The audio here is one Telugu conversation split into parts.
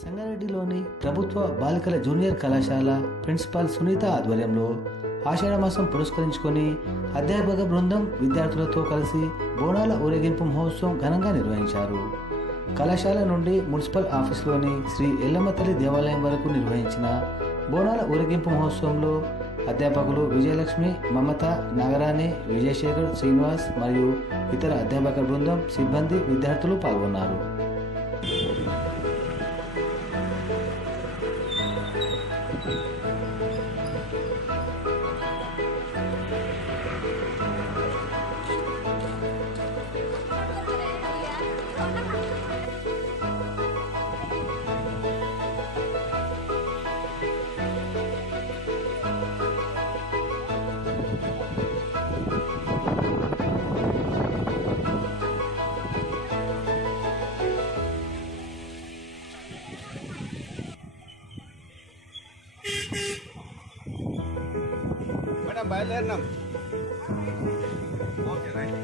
సంగారెడ్డిలోని ప్రభుత్వ బాలికల జూనియర్ కళాశాల ప్రిన్సిపాల్ సునీత ఆధ్వర్యంలో ఆషాఢమాసం పురస్కరించుకొని అధ్యాపక బృందం విద్యార్థులతో కలిసి బోనాల ఊరేగింపు మహోత్సవం ఘనంగా నిర్వహించారు. కళాశాల నుండి మున్సిపల్ ఆఫీసులోని శ్రీ ఎల్లమ్మ తల్లి దేవాలయం వరకు నిర్వహించిన బోనాల ఊరేగింపు మహోత్సవంలో అధ్యాపకులు విజయలక్ష్మి, మమత, నాగరాణి, విజయశేఖర్, శ్రీనివాస్ మరియు ఇతర అధ్యాపక బృందం, సిబ్బంది, విద్యార్థులు పాల్గొన్నారు. మేడం బయలుదేరినాం. Okay right.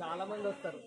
చాలా మంది వస్తారు.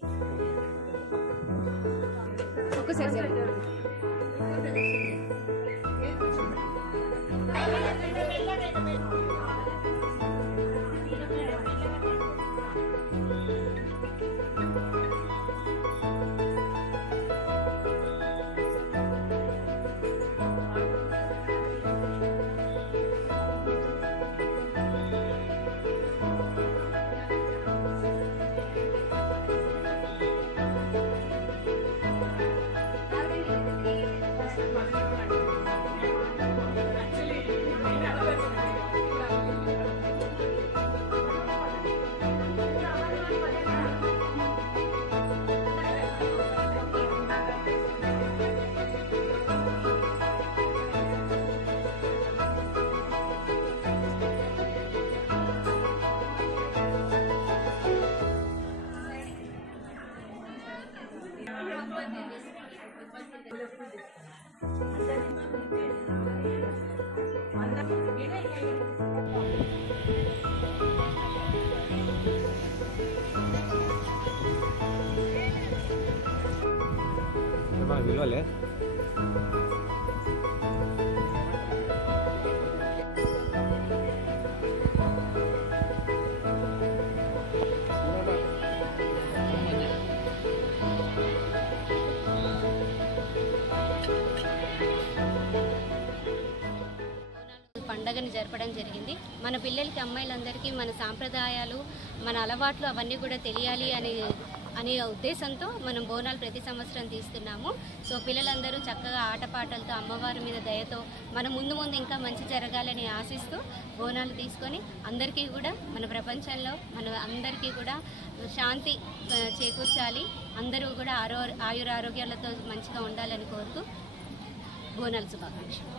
విలువలే పండగని జరపడం జరిగింది. మన పిల్లలకి, అమ్మాయిలందరికీ మన సాంప్రదాయాలు, మన అలవాట్లు అవన్నీ కూడా తెలియాలి అనే ఉద్దేశంతో మనం బోనాలు ప్రతి సంవత్సరం తీస్తున్నాము. సో పిల్లలందరూ చక్కగా ఆటపాటలతో, అమ్మవారి మీద దయతో మన ముందు ఇంకా మంచి జరగాలని ఆశిస్తూ బోనాలు తీసుకొని అందరికీ కూడా మన ప్రపంచంలో మన అందరికీ కూడా శాంతి చేకూర్చాలి, అందరూ కూడా ఆయురారోగ్యాలతో మంచిగా ఉండాలని కోరుతూ బోనాల శుభాకాంక్షలు.